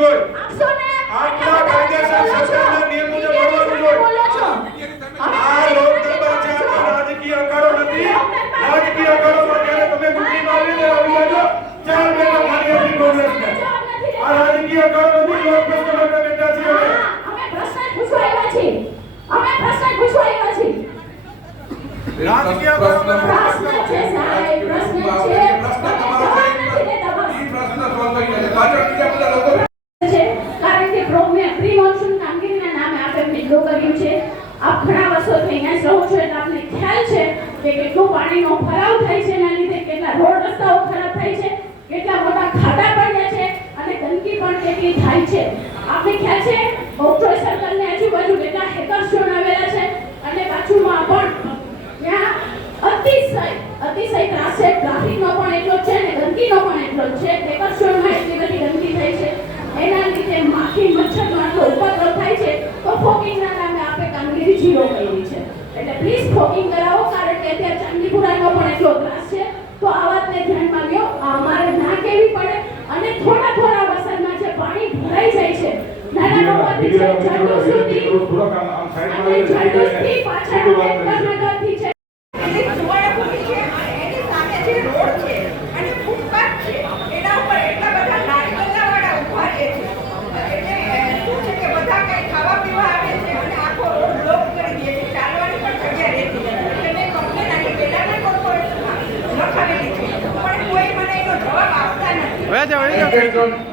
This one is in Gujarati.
જોઈએ આપશો ને આટલા કાયદેસર સરકારના નિયમ મુજબ મળવાનું જોઈએ આ લોક દરબાર છે આ રાજકીય અખાડો નથી રાજકીય અખાડોમાં ત્યારે તમે ચૂંટણીમાં આવીને આવી જાજો 4 બેઠક ખાલી હતી કોંગ્રેસને આ રાજકીય અખાડો નથી લોક પ્રશ્ન માટે બેઠા છીએ અમે પ્રશ્ન પૂછવા આવ્યા છીએ અમે પ્રશ્ન પૂછવા આવ્યા છીએ રાજકીય પ્રશ્ન છે સાહેબ પ્રશ્ન છે પ્રશ્ન તમારો છે ઈ પ્રશ્ન સોલ્વ થઈ જશે પાછળ બીજા બધા લોકો છે કારણ કે પ્રી મોન્સૂન કામગીરીના નામે આપણે એટલું કર્યું છે આપ ઘણા વર્ષોથી અહીંયા રહો છો એટલે આપને ખ્યાલ છે કે કેટલું પાણીનો ભરાવ થાય છે એના લીધે કેટલા રોડ રસ્તાઓ ખરાબ થાય છે કેટલા મોટા ખાડા પડ્યા છે અને ગંદકી પણ કેટલી થાય છે આપને ખ્યાલ છે ઓક્ટ્રોય સર્કલની આજુબાજુ કેટલા હેકર્સ ઝોન આવેલા છે અને બાજુમાં પણ ત્યાં અતિશય ત્રાસ છે ટ્રાફિકનો પણ એટલો જ છે અને ગંદકીનો પણ એટલો જ છે હેકર્સ ઝોનમાં એટલી બધી ગંદકી થાય છે એના લીધે માખી મચ્છરનો આટલો ઉપદ્રવ થાય છે તો ફોગિંગના નામે આપણે કામગીરી ઝીરો કરી છે એટલે પ્લીઝ ફોગિંગ કરાવો કારણ કે અત્યારે ચાંદીપુરાનો પણ એટલો ત્રાસ છે તો આ વાતને ધ્યાનમાં લ્યો અમારે ના કેવી પડે અને થોડા થોડા વરસાદમાં જે પાણી ભરાઈ જાય છે નાના નોવાથી છે જાડુ સુધી અને જાડુથી પાછળ નગરથી છે એની સુવર્ણભૂમિ છે એની સામે જે રોડ છે અને ફૂટપાથ છે એના ઉપર એટલા બધા નારિયેળવાળા ઊભા રહે છે એટલે શું છે કે બધા કઈ ખાવા પીવા આવે છે અને આખો રોડ બ્લોક કરી દે છે ચાલવાની પણ જગ્યા રહેતી નથી એટલે મેં કમ્પ્લેન આપી પહેલાના કોર્પોરેશનમાં લખાવેલી છે પણ કોઈ મને એનો જવાબ આપતા નથી